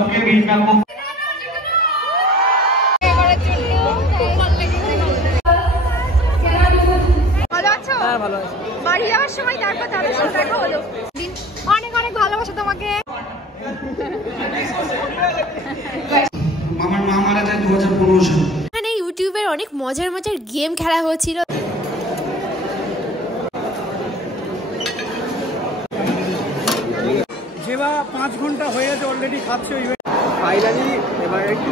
सबके बीच में आपको বাড়ি যাওয়ার সময় তারপর তাদের সাথে দেখা হলো। অনেক অনেক ভালোবাসা তোমাকে। আমার মা মারা যায় 2015 সালে। এখানে ইউটিউবের অনেক মজার মজার গেম খেলা হচ্ছিল। যেবা 5 ঘন্টা হয়ে গেছে অলরেডি খাচ্ছে ফাইনালি এবার একটু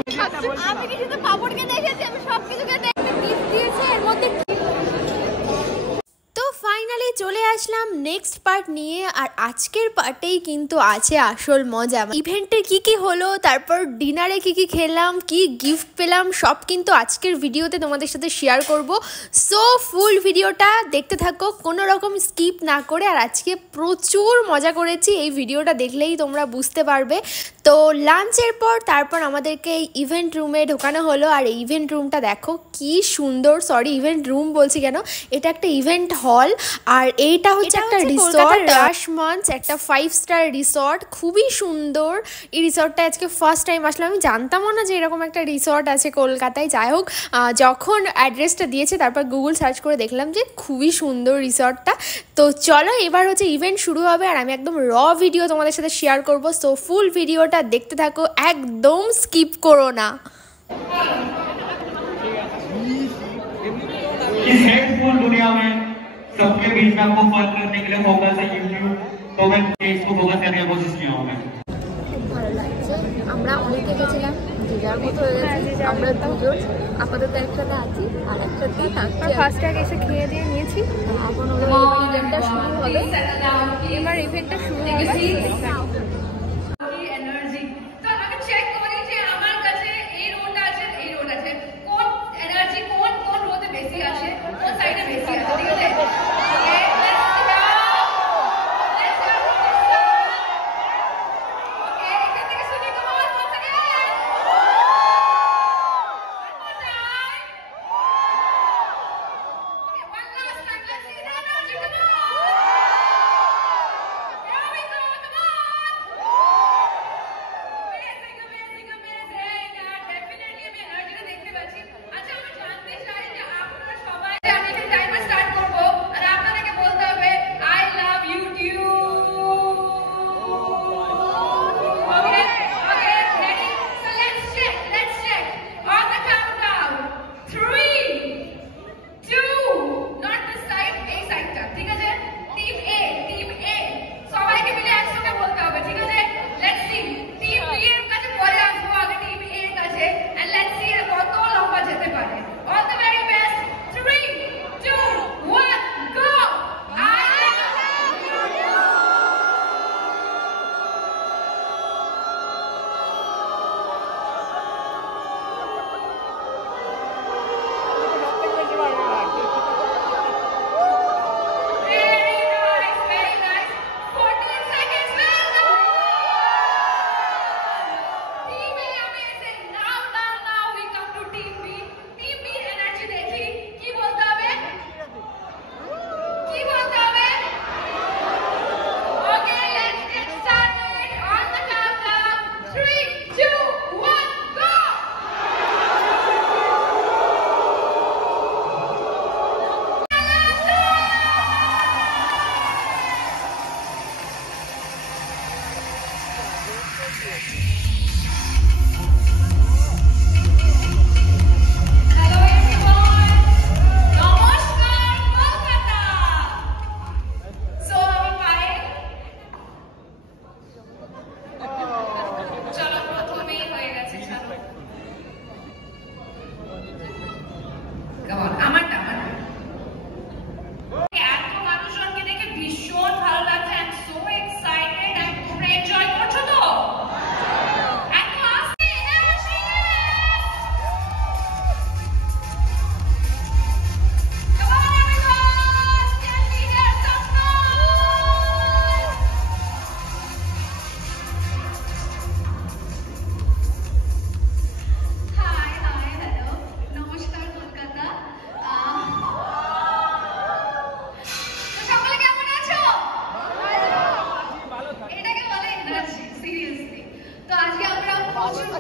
আমি কিছু তো পাপড়কে দেখেছি, আমি সবকিছুকে দেখতে টিপ দিয়েছি এর মধ্যে। তো ফাইনালি চলে আসলাম নেক্সট পার্ট নিয়ে। আর আজকের পার্টেই কিন্তু আছে আসল মজা। ইভেন্টে কি কি হলো, তারপর ডিনারে কি কি খেলাম, কি গিফট পেলাম, সব কিন্তু আজকের ভিডিওতে তোমাদের সাথে শেয়ার করব। সো ফুল ভিডিওটা দেখতে থাকো, কোনো রকম স্কিপ না করে। আর আজকে প্রচুর মজা করেছি, এই ভিডিওটা দেখলেই তোমরা বুঝতে পারবে। তো লাঞ্চের পর তারপর আমাদেরকে এই ইভেন্ট রুমে ঢোকানো হলো। আর এই ইভেন্ট রুমটা দেখো কি সুন্দর, সরি ইভেন্ট রুম বলছি কেন, এটা একটা ইভেন্ট হল। আর এইটা হচ্ছে একটা রিসর্ট, রাশ মঞ্চ, একটা 5 স্টার রিসর্ট, খুবই সুন্দর। এই রিসর্টটা আজকে ফার্স্ট টাইম আসলাম, আমি জানতামও না যে এরকম একটা রিসর্ট আছে কলকাতায়। যাই হোক, যখন অ্যাড্রেসটা দিয়েছে তারপর গুগল সার্চ করে দেখলাম যে খুবই সুন্দর রিসর্টটা। তো চলো এবার হচ্ছে ইভেন্ট শুরু হবে, আর আমি একদম র ভিডিও তোমাদের সাথে শেয়ার করব। সো ফুল ভিডিওটা দেখতে থাকো, একদম স্কিপ করো না। इस हेल्पफुल दुनिया में सबके बीच में आपको फन करने के लिए फोकस है यूट्यूब, तो मैं इसको फोकस करने की कोशिश किया हूँ। খুব ভালো লাগছে। আমরা অনেকে গেছিলাম, যে যার মতো হয়ে গেছে। আমরা দুজন আপাতত একসাথে আছি, আর একসাথেই থাকছি। ফার্স্ট টাইম এসে খেয়ে দিয়ে নিয়েছি। এখন ইভেন্টটা শুরু হবে, এবার ইভেন্টটা শুরু হবে।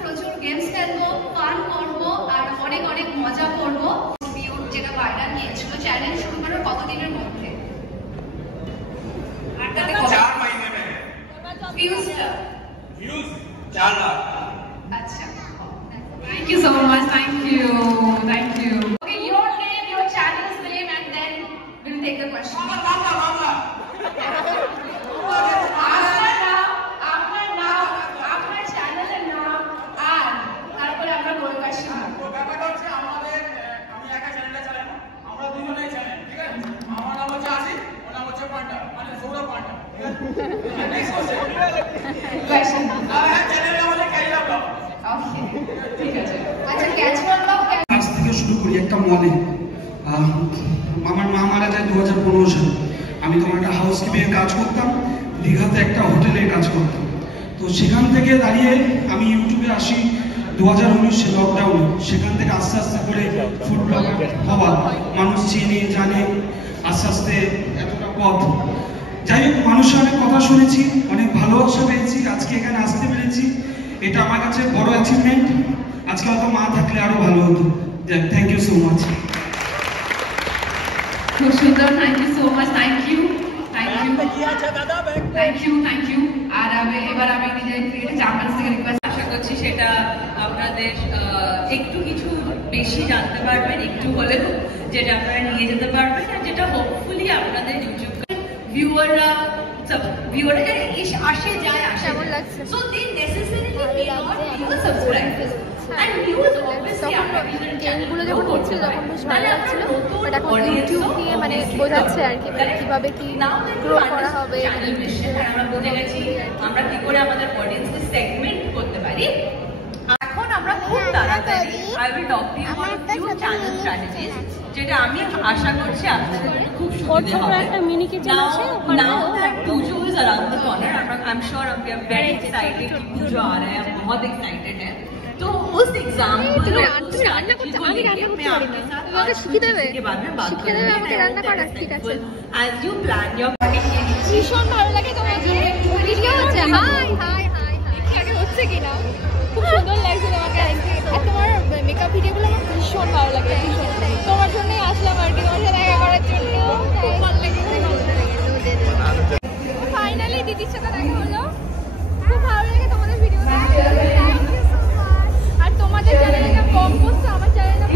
প্রচুর গেমস খেলবো, ফান করবো আর অনেক অনেক মজা করবো। যেটা ভাইরাল নিয়েছিল চ্যালেঞ্জ শুরু করার কতদিনের মধ্যে? 4 महीने में ভিউজটা व्यूज 4 लाख। আচ্ছা, thank you so much, thank you. Okay, your name, your channel's name, and then we'll take the question. আপনার নাম, আপনার চ্যানেলের নাম, আর তারপরে আমরা বড় question করবো। ব্যাপারটা হচ্ছে আমি একা চ্যানেলটা চালাই না, আমরা দুজনেই চ্যানেল, ঠিক আছে? আমার নাম হচ্ছে আসিফ, ওর নাম হচ্ছে পান্ডা, মানে সৌরভ পান্ডা। Next Question. চ্যানেলটা আমাদের ক্যারিয়ার ব্লগ। Okay, ঠিক আছে। আচ্ছা, ক্যাচ বলবো। আজ থেকে শুরু করি একটা মলে। আমার মা মারা যায় 2015 সালে। আমি তখন একটা হাউসকিপিং এর কাজ করতাম, দীঘাতে একটা হোটেলে কাজ করতাম। তো সেখান থেকে দাঁড়িয়ে আমি ইউটিউবে আসি 2019 লকডাউনে। সেখান থেকে আস্তে আস্তে করে ফুড ব্লগার হওয়া, মানুষ চেনে জানে, আস্তে আস্তে এতটা পথ। যাই হোক, মানুষের অনেক কথা শুনেছি, অনেক ভালোবাসা পেয়েছি, আজকে এখানে আসতে পেরেছি, এটা আমার কাছে বড় অ্যাচিভমেন্ট। আজকে হয়তো মা থাকলে আরো ভালো হতো। Thank you so much. খুব সুন্দর, thank you so much, thank you. আর এবার আমি নিজের চ্যাম্পিয়ন্স থেকে রিকোয়েস্ট আশা করছি সেটা আপনাদের একটু কিছু বেশি জানতে পারবেন, একটু হলেও যেটা আপনারা নিয়ে যেতে পারবেন, আর যেটা হোপফুলি আপনাদের ইউটিউব ভিউয়াররা আসে যায় কেমন লাগছে? So they necessarily may not be the subscribers and viewers obviously আপনাদের গেমগুলো যখন হচ্ছিল তখন বেশ ভালো লাগছিল, বাট এখন ইউটিউব নিয়ে মানে বোঝাচ্ছে আর কি, মানে কিভাবে কি গ্রো করা হবে। আমরা বুঝে গেছি আমরা কি করে আমাদের অডিয়েন্সকে সেগমেন্ট করতে পারি। এখন আমরা খুব তাড়াতাড়ি I will talk to you about few channel strategies, যেটা আমি আশা করছি আপনাদের খুব সুবিধা হবে। একটা মিনি কিচেন আছে now that Pujo is around the corner. I am sure we are very excited कि पूजो आ रहा है, हम बहुत एक्साइटेड हैं। तो उस एग्जाम्पल তুমি রান্না করতে, আমি রান্না করতে পারি না, তোমাকে শিখিয়ে দেবে, শিখিয়ে দেবে আমাকে রান্না করা। ঠিক আছে, as you plan your ভীষণ ভালো লাগে তোমাকে ভিডিও হচ্ছে। হাই হাই হাই হাই, হচ্ছে কিনা খুব সুন্দর লাগছে তোমাকে, আর তোমার মেকআপ ভিডিওগুলো আমার ভীষণ ভালো লাগে, ভীষণ। তোমার জন্যই আসলাম আর কি, তোমার সাথে দেখা করার জন্য। খুব ভালো লেগেছে। ফাইনালি দিদির সাথে দেখা হলো, খুব ভালো লাগে তোমাদের ভিডিও। আর তোমাদের চ্যানেলে কম করছে, আমার চ্যানেলে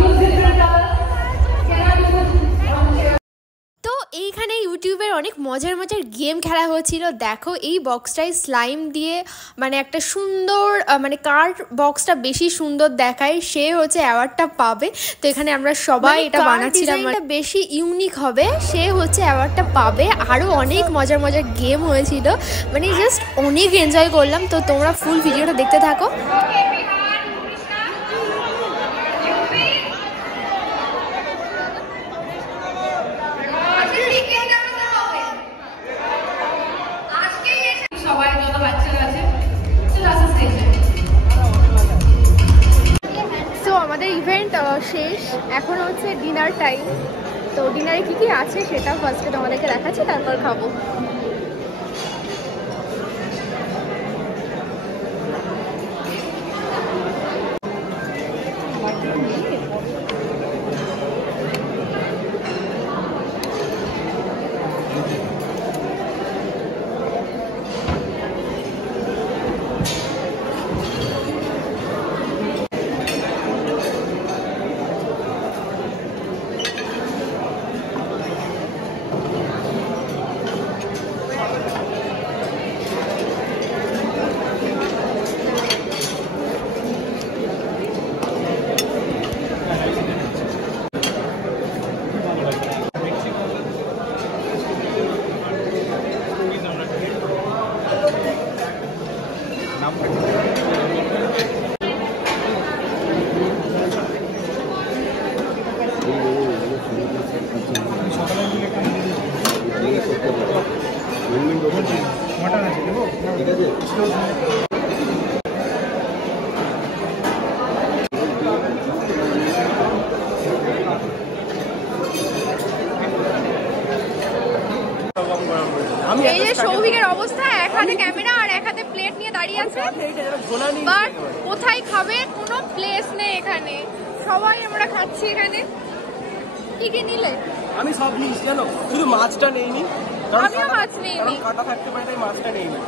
তো এইখানে ইউটিউবের অনেক মজার গেম খেলা হচ্ছিল। দেখো এই বক্সটায় স্লাইম দিয়ে মানে একটা সুন্দর মানে কার বক্সটা বেশি সুন্দর দেখায় সে হচ্ছে অ্যাওয়ার্ডটা পাবে। তো এখানে আমরা সবাই এটা বানাচ্ছিলাম, মানে বেশি ইউনিক হবে সে হচ্ছে অ্যাওয়ার্ডটা পাবে। আরও অনেক মজার গেম হয়েছিল, মানে জাস্ট অনেক এনজয় করলাম। তো তোমরা ফুল ভিডিওটা দেখতে থাকো। সবাই যত বাচ্চারা আছে চলে আসো স্টেজে। তো আমাদের ইভেন্ট শেষ, এখন হচ্ছে ডিনার টাইম। তো ডিনারে কি আছে সেটা ফার্স্টে তোমাদেরকে দেখাচ্ছি, তারপর খাবো। মটন আছে দেবো, ঠিক আছে। এই যে সৌভিকের অবস্থা, এক হাতে ক্যামেরা আর এক হাতে প্লেট নিয়ে দাঁড়িয়ে আছে, বাট কোথায় খাবে কোনো প্লেস নেই এখানে, সবাই আমরা খাচ্ছি এখানে। কি কি নিলে? আমি সব নিয়েছি জানো, শুধু মাছটা নেইনি। আমিও মাছ নিইনি। কাটা থাকতে পারে তাই মাছটা নেইনি।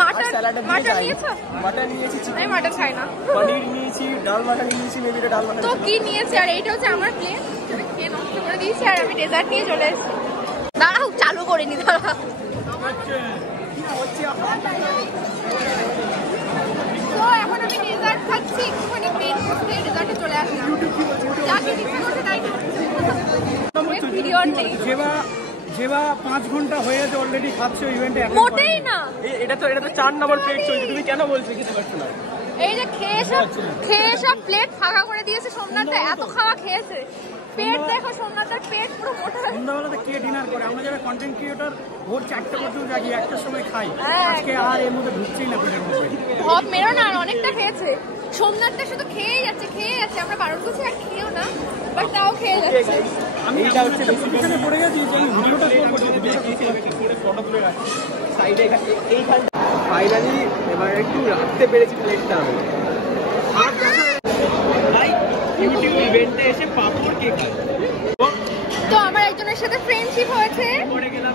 মাটন নিয়েছো? মাটন নিয়েছি, আমি মাটন খাই না। পনির নিয়েছি, ডাল মাখানি নিয়েছি, মেবি ডাল মাখানি। তো কি নিয়েছি? আর এইটা হচ্ছে আমার প্লেট, আমি খেয়ে নষ্ট করে দিয়েছি আর আমি ডেজার্ট নিয়ে চলে এসেছি। দাঁড়াও, চালু করে নি, দাঁড়াও। তো এখন আমি ডেজার্ট খাচ্ছি, একটুখানি পেট বসে ডেজার্টে চলে আসলাম। যাকে দিতে বসে তাই পিরিয়ড নেই। যেবা 5 ঘন্টা হয়ে গেছে অলরেডি খাচ্ছ ইভেন্টে। মোটেই না, এটা তো 4 নম্বর প্লেট চলছে, তুমি কেন বলছো কিছু করছো না? এই যে খেয়ে সব প্লেট ফাঁকা করে দিয়েছে সোমনাথ। এত খাওয়া খেয়েছে, পেট দেখো সোমনাথের পেট পুরো মোটা। সন্ধ্যাবেলাতে কে ডিনার করে? আমরা যারা কন্টেন্ট ক্রিয়েটর ভোর 4টা পর্যন্ত জাগি, 1টার সময় খাই। আজকে আর এর মধ্যে ঢুকছেই না পেটের মধ্যে। ভাব মেরো না, আর অনেকটা খেয়েছে সোমনাথটা, শুধু খেয়েই যাচ্ছে। আমরা বারণ করছি আর খেয়েও না, বাট তাও খেয়ে যাচ্ছে। আমি এইটা হচ্ছে বেশি পিছনে পড়ে গেছি, যে আমি ভিডিওটা করব ফটো তুলে রাখছি সাইডে এইখান। ফাইনালি এবার একটু রাখতে পেরেছি প্লেটটা আমি। আর ভাই ইউটিউব ইভেন্টে এসে পাপড় কে খায়? তো আমার একজনের সাথে ফ্রেন্ডশিপ হয়েছে। পড়ে গেলাম।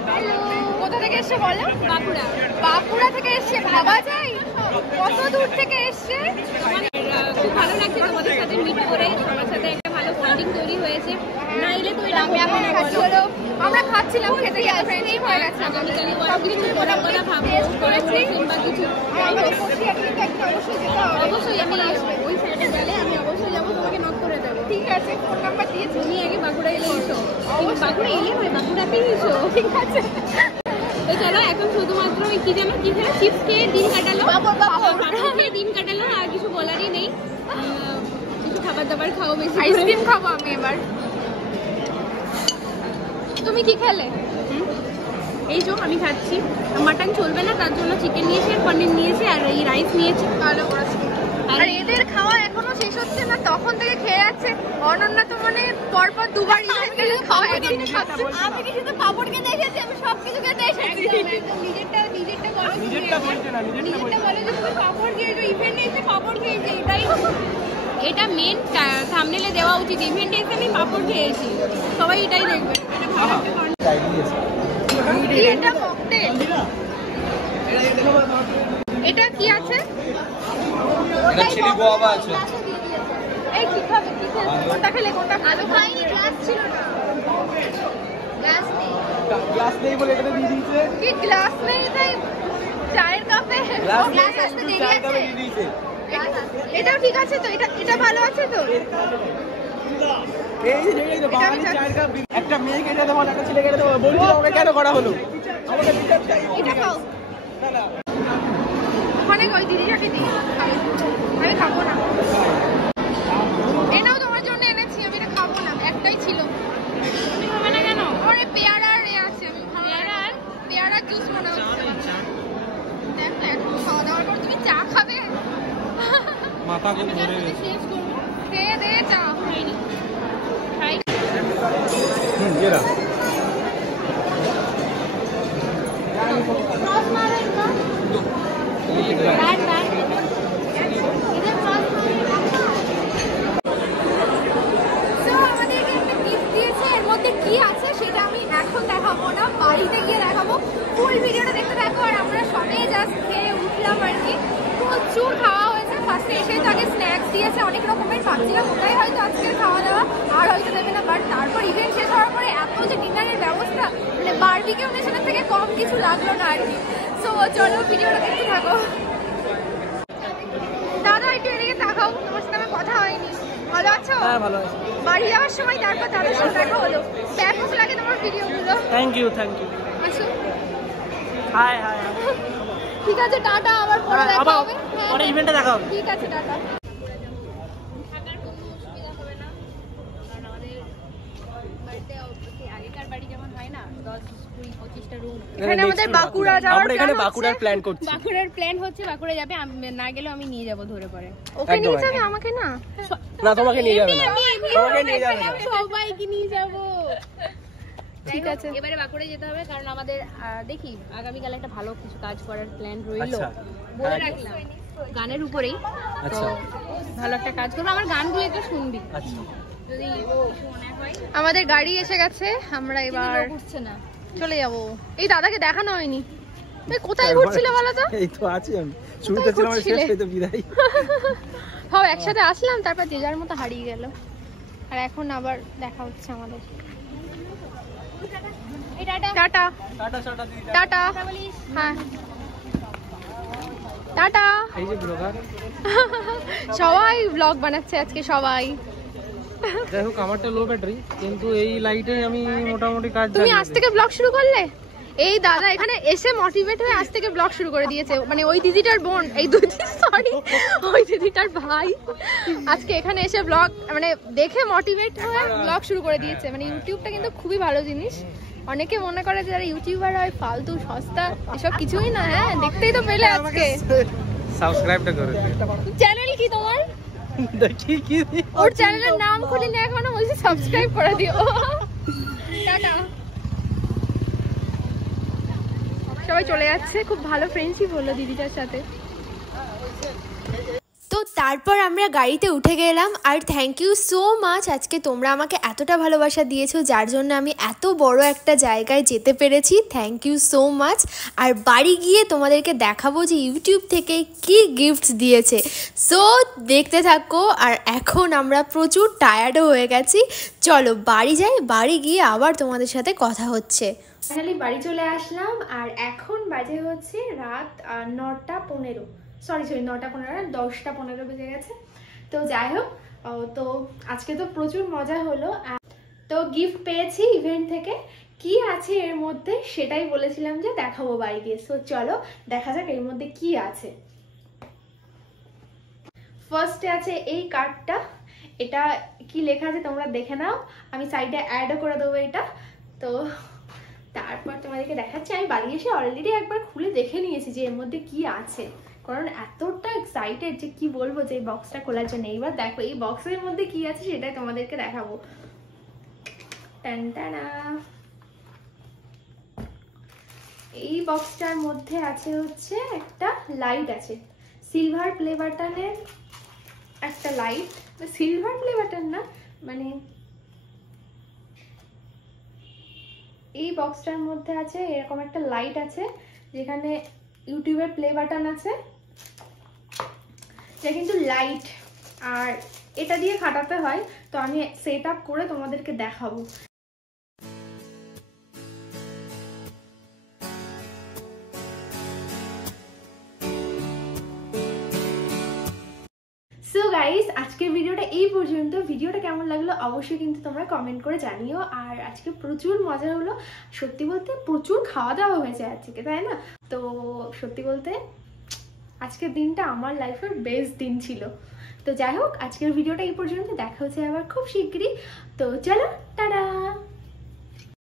কোথা থেকে এসছে বলো? বাঁকুড়া থেকে এসছে। ভাবা যায় কত দূর থেকে এসছে। খুব ভালো লাগছে তোমাদের সাথে মিট করে, তোমার সাথে একটা ভালো বন্ডিং তৈরি হয়েছে। নাইলে তো এটা আমি এখন খাচ্ছি হলো, আমরা খাচ্ছিলাম, খেতে গিয়ে ফ্রেন্ডশিপ হয়ে গেছে। আগামীকালে সব কিছু করার কথা ভাববো, কিংবা কিছু অবশ্যই আমি ওই সাইডে গেলে আমি অবশ্যই যাবো, তোমাকে নক করে দেবো। ঠিক আছে, ফোন নাম্বার দিয়ে তুমি আগে বাঁকুড়া এলে এসো। বাঁকুড়া এলে হয়, বাঁকুড়াতেই এসো। ঠিক আছে। তো চলো, এখন শুধুমাত্র ওই কি যেন কি যেন চিপস খেয়ে দিন কাটালো, খেয়ে দিন কাটালো, আর কিছু বলারই নেই। কিছু খাবার দাবার খাও, বেশি আইসক্রিম খাবো আমি এবার। তুমি কি খেলে? এই যে আমি খাচ্ছি, মাটন চলবে না তার জন্য চিকেন নিয়েছি, আর পনির নিয়েছি, আর এই রাইস নিয়েছি। ভালো করেছি। আর এদের খাওয়া এখনো শেষ হচ্ছে না, তখন থেকে খেয়ে যাচ্ছে। অনন্যা তো মানে পরপর দুবার ইভেন্টে খাওয়া একদিনে খাচ্ছে। আমি কি শুধু পাপড়কে দেখেছি, আমি সব কিছু খেতে এসেছি। নিজেরটা বলো, নিজেরটা বলতে না, নিজেরটা বলো যে তুমি পাপড় খেয়েছো, ইভেন্টে এসে পাপড় খেয়েছো, এটাই এটা মেন থাম্বনেলে দেওয়া উচিত। ইভেন্টে এসে আমি পাপড় খেয়েছি, সবাই এটাই দেখবে। এটা মকটেল। এটা কি আছে? এটা চিলি গোয়াবা আছে। এই কি খাবে? কি খাবে? কোনটা খেলে কোনটা? আলু খাইনি, গ্লাস ছিল না। গ্লাস নেই। গ্লাস নেই বলে এটাতে দিয়ে দিয়েছে। কি গ্লাস নেই? তাই চায়ের কাপে গ্লাস আসতে দেরি আছে। এটাও ঠিক আছে তো? এটা ভালো আছে তো? এই যে বাঙালি চায়ের কাপ, একটা মেয়েকে এটা দেবো, একটা ছেলেকে এটা দেবো, বলছি আমাকে কেন করা হলো? আমাকে বিচার চাই। এটা খাও। না না, ওখানে ওই দিদিটাকে দিই, আমি খাবো না। এটাও তোমার জন্য এনেছি, আমি এটা খাবো না, একটাই ছিল। তুমি খাবে না কেন? আমার পেয়ারার আছে, আমি পেয়ারার জুস বানাবো। দেখো এখন খাওয়া দাওয়ার পর তুমি চা খাবে? মাথা খুব ধরে গেছে। শেষ করবো, খেয়ে দে চা। খাইনি, খাই। এরা আমাদেরকে একটা গিফট দিয়েছে, এর মধ্যে কি আছে সেটা আমি এখন দেখাবো না, বাড়িতে গিয়ে দেখাবো। ফুল ভিডিওটা দেখতে থাকো। আর আমরা সবাই জাস্ট খেয়ে উঠলাম আর কি, প্রচুর খাওয়া হয়েছে। ফার্স্টে এসেই তো আগে স্ন্যাক্স দিয়েছে অনেক রকমের, ভাবছিলাম ওটাই হয়তো আজকের খাওয়া দাওয়া, আর হয়তো দেবে না। বাট তারপর ইভেন্ট শেষ হওয়ার পরে এত যে ডিনারের ব্যবস্থা, মানে বারবিকিউ নেশনের থেকে কম কিছু লাগলো না আর কি। সো চলো ভিডিওটা দেখতে থাকো। দাদা একটু এদিকে তাকাও, তোমার সাথে আমার কথা হয়নি। ভালো আছো? হ্যাঁ ভালো আছি। বাড়ি যাওয়ার সময় তারপর দাদার সাথে দেখা হলো। ব্যাপক লাগে তোমার ভিডিওগুলো। Thank you, thank you. আসো। Hi hi. ঠিক আছে, টাটা, আবার পরে দেখা হবে। পরে ইভেন্টে দেখা হবে। ঠিক আছে, টাটা। থাকার কোনো অসুবিধা হবে না, কারণ আমাদের বাড়িতে আগেকার বাড়ি যেমন হয় না 10, 20, 25টা রুম। এখানে আমাদের বাঁকুড়া যাওয়ার আমরা এখানে plan বাঁকুড়ার হচ্ছে। প্ল্যান করছি। বাঁকুড়ার প্ল্যান হচ্ছে, বাঁকুড়া যাবে, না গেলেও আমি নিয়ে যাবো ধরে পরে। ওকে নিয়ে যাবে, আমাকে না? না তোমাকে নিয়ে যাবে না, তোমাকে নিয়ে যাবে না। সবাইকে নিয়ে যাবো। ঠিক আছে। এবারে বাঁকুড়া যেতে হবে, কারণ আমাদের দেখি আগামীকাল একটা ভালো কিছু কাজ করার প্ল্যান রইলো, আচ্ছা। বলে রাখলাম। গানের উপরেই। তো ভালো একটা কাজ করবো, আমার গানগুলো একটু শুনবি যদি কিছু মনে হয়। আমাদের গাড়ি এসে গেছে, আমরা এবার উঠছে না, চলে যাব। এই দাদাকে দেখানো হয়নি, এই কোথায় ঘুরছিলে বলো তো? এই তো আছি আমি, শুরুতে ছিলাম আর শেষে তো বিদায়। সব একসাথে আসলাম, তারপর যে যার মতো হারিয়ে গেল, আর এখন আবার দেখা হচ্ছে আমাদের। টাটা টাটা, হ্যাঁ টাটা। এই যে ব্লগার সবাই ব্লগ বানাচ্ছে আজকে সবাই। যাই হোক, আমারটা লো ব্যাটারি, কিন্তু এই লাইটে আমি মোটামুটি কাজ। তুমি আজ থেকে ব্লগ শুরু করলে? এই দাদা এখানে এসে মোটিভেট হয়ে আজ থেকে ব্লগ শুরু করে দিয়েছে, মানে ওই দিদিটার বোন, এই ওই দিদিটার ভাই আজকে এখানে এসে ব্লগ মানে দেখে মোটিভেট হয়ে ব্লগ শুরু করে দিয়েছে। মানে ইউটিউবটা কিন্তু খুবই ভালো জিনিস। অনেকে মনে করে যে যারা ইউটিউবার হয় ফালতু সস্তা, এসব কিছুই না। হ্যাঁ, দেখতেই তো পেলে আজকে। সাবস্ক্রাইবটা করে চ্যানেল কি তোমার? দেখি কি ওর চ্যানেলের নাম খুলিনি এখনো, বলছি সাবস্ক্রাইব করে দিও। টাটা। সবাই চলে যাচ্ছে, খুব ভালো ফ্রেন্ডশিপ হলো দিদিটার সাথে। তো তারপর আমরা গাড়িতে উঠে গেলাম, আর থ্যাংক ইউ সো মাচ, আজকে তোমরা আমাকে এতটা ভালোবাসা দিয়েছো যার জন্য আমি এত বড় একটা জায়গায় যেতে পেরেছি। Thank you so much. আর বাড়ি গিয়ে তোমাদেরকে দেখাবো যে ইউটিউব থেকে কি গিফটস দিয়েছে। সো দেখতে থাকো। আর এখন আমরা প্রচুর টায়ার্ডও হয়ে গেছি, চলো বাড়ি যাই, বাড়ি গিয়ে আবার তোমাদের সাথে কথা হচ্ছে। ফাইনালি বাড়ি চলে আসলাম, আর এখন বাজে হচ্ছে রাত 9:15, সরি 9:15, 10:15 বেজে গেছে। তো যাই হোক, তো আজকে তো প্রচুর মজা হলো। তো গিফট পেয়েছি ইভেন্ট থেকে, কি আছে এর মধ্যে সেটাই বলেছিলাম যে দেখাবো বাড়ি গিয়ে। সো চলো দেখা যাক এর মধ্যে কি আছে। ফার্স্টে আছে এই কার্ডটা, এটা কি লেখা আছে তোমরা দেখে নাও, আমি সাইডে অ্যাডও করে দেবো এটা। তো তারপর তোমাদেরকে দেখাচ্ছি, আমি বাড়ি এসে অলরেডি একবার খুলে দেখে নিয়েছি যে এর মধ্যে কি আছে, কারণ এতটা এক্সাইটেড যে কি বলবো যে এই বক্সটা খোলার জন্য। এইবার দেখো এই বক্সের মধ্যে কি আছে সেটাই তোমাদেরকে দেখাবো। টানটানা, এই বক্সটার মধ্যে আছে হচ্ছে একটা লাইট আছে, সিলভার প্লে বাটনের একটা লাইট, সিলভার প্লে বাটন না, মানে এই বক্সটার মধ্যে আছে এরকম একটা লাইট আছে যেখানে ইউটিউবের প্লে বাটন আছে, এটা কিন্তু লাইট, আর এটা দিয়ে খাটাতে হয়। তো আমি সেট আপ করে তোমাদেরকে দেখাবো। সো গাইস, আজকের ভিডিওটা এই পর্যন্ত। ভিডিওটা কেমন লাগলো অবশ্যই কিন্তু তোমরা কমেন্ট করে জানিও। আর আজকে প্রচুর মজা হলো, সত্যি বলতে প্রচুর খাওয়া দাওয়া হয়েছে আজকে, তাই না? তো সত্যি বলতে আজকের দিনটা আমার লাইফের বেস্ট দিন ছিল। তো যাই হোক, আজকের ভিডিওটা এই পর্যন্ত, দেখা হচ্ছে আবার খুব শিগগিরই। তো চলো, টাটা।